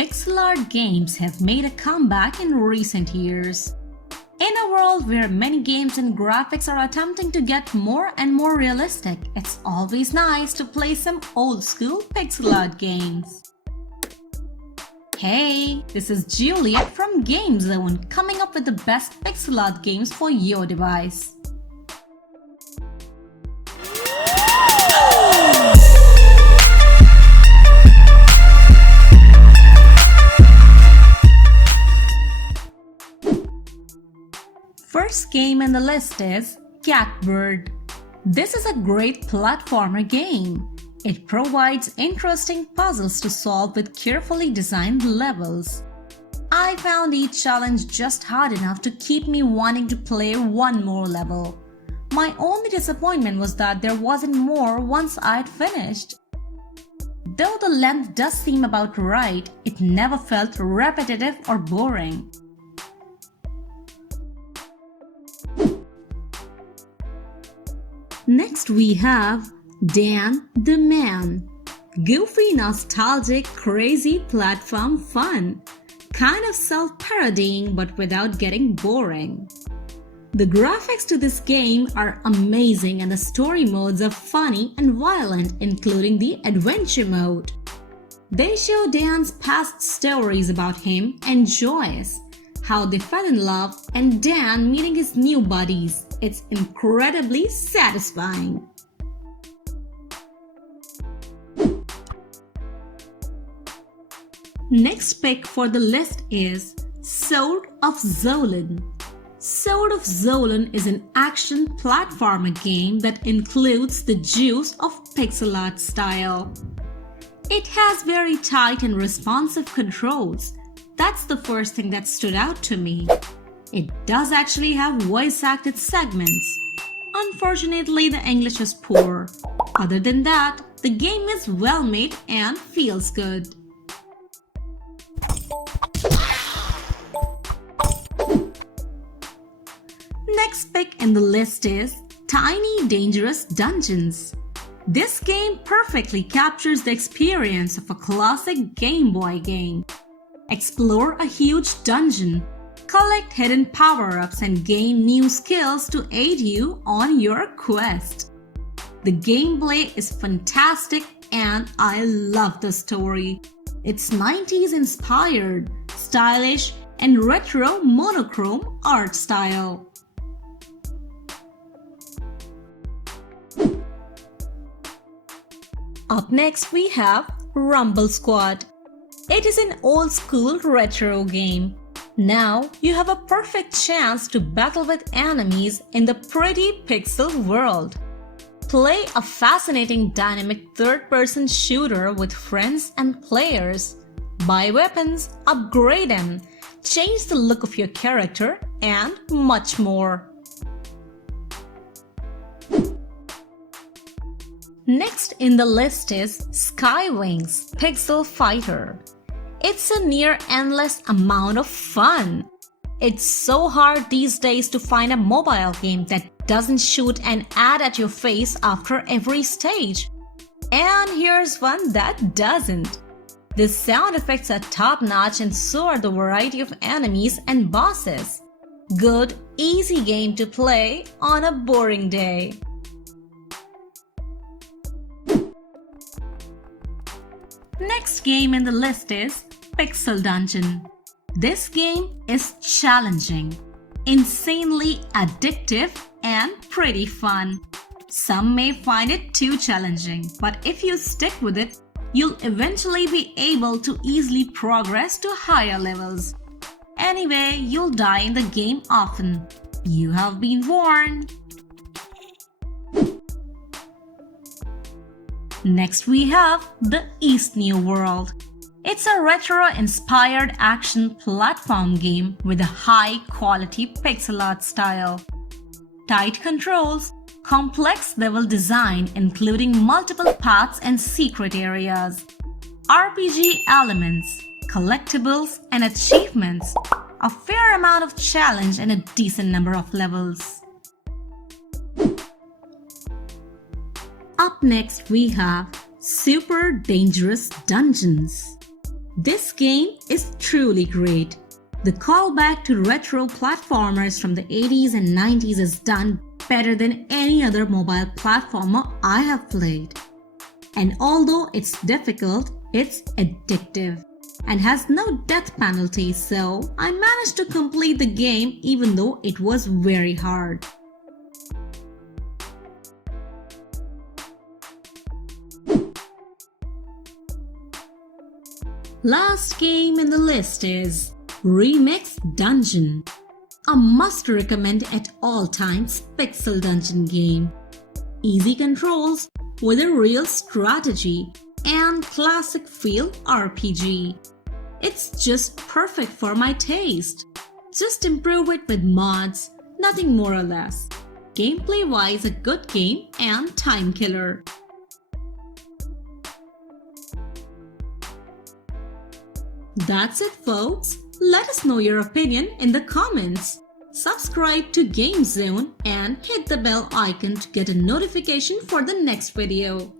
Pixel art games have made a comeback in recent years. In a world where many games and graphics are attempting to get more and more realistic, it's always nice to play some old-school pixel art games. Hey, this is Juliet from GameZone coming up with the best pixel art games for your device. First game in the list is Catbird. This is a great platformer game. It provides interesting puzzles to solve with carefully designed levels. I found each challenge just hard enough to keep me wanting to play one more level. My only disappointment was that there wasn't more once I'd finished. Though the length does seem about right, it never felt repetitive or boring. Next we have Dan the Man. Goofy, nostalgic, crazy platform fun. Kind of self-parodying but without getting boring. The graphics to this game are amazing and the story modes are funny and violent, including the adventure mode. They show Dan's past stories about him and Joyce, how they fell in love, and Dan meeting his new buddies. It's incredibly satisfying. Next pick for the list is Sword of Xolan. Sword of Xolan is an action platformer game that includes the juice of pixel art style. It has very tight and responsive controls. That's the first thing that stood out to me. It does actually have voice-acted segments. Unfortunately, the English is poor. Other than that, the game is well made and feels good. Next pick in the list is Tiny Dangerous Dungeons. This game perfectly captures the experience of a classic Game Boy game. Explore a huge dungeon, collect hidden power-ups and gain new skills to aid you on your quest. The gameplay is fantastic and I love the story. It's 90s inspired, stylish and retro monochrome art style. Up next we have Rumble Squad. It is an old-school retro game. Now you have a perfect chance to battle with enemies in the pretty pixel world. Play a fascinating dynamic third-person shooter with friends and players. Buy weapons, upgrade them, change the look of your character, and much more. Next in the list is Skywings Pixel Fighter. It's a near endless amount of fun. It's so hard these days to find a mobile game that doesn't shoot an ad at your face after every stage. And here's one that doesn't. The sound effects are top-notch and so are the variety of enemies and bosses. Good, easy game to play on a boring day. Next game in the list is Pixel Dungeon. This game is challenging, insanely addictive, and pretty fun. Some may find it too challenging, but if you stick with it, you'll eventually be able to easily progress to higher levels. Anyway, you'll die in the game often. You have been warned. Next we have the East New World. It's a retro-inspired action platform game with a high-quality pixel art style. Tight controls, complex level design including multiple paths and secret areas, RPG elements, collectibles and achievements, a fair amount of challenge and a decent number of levels. Up next we have Super Dangerous Dungeons. This game is truly great. The callback to retro platformers from the 80s and 90s is done better than any other mobile platformer I have played. And although it's difficult, it's addictive and has no death penalty, so I managed to complete the game even though it was very hard. Last game in the list is Remixed Dungeon, a must recommend at all times pixel dungeon game. Easy controls with a real strategy and classic feel RPG. It's just perfect for my taste. Just improve it with mods, nothing more or less. Gameplay wise a good game and time killer. That's it folks. Let us know your opinion in the comments. Subscribe to GameZone and hit the bell icon to get a notification for the next video.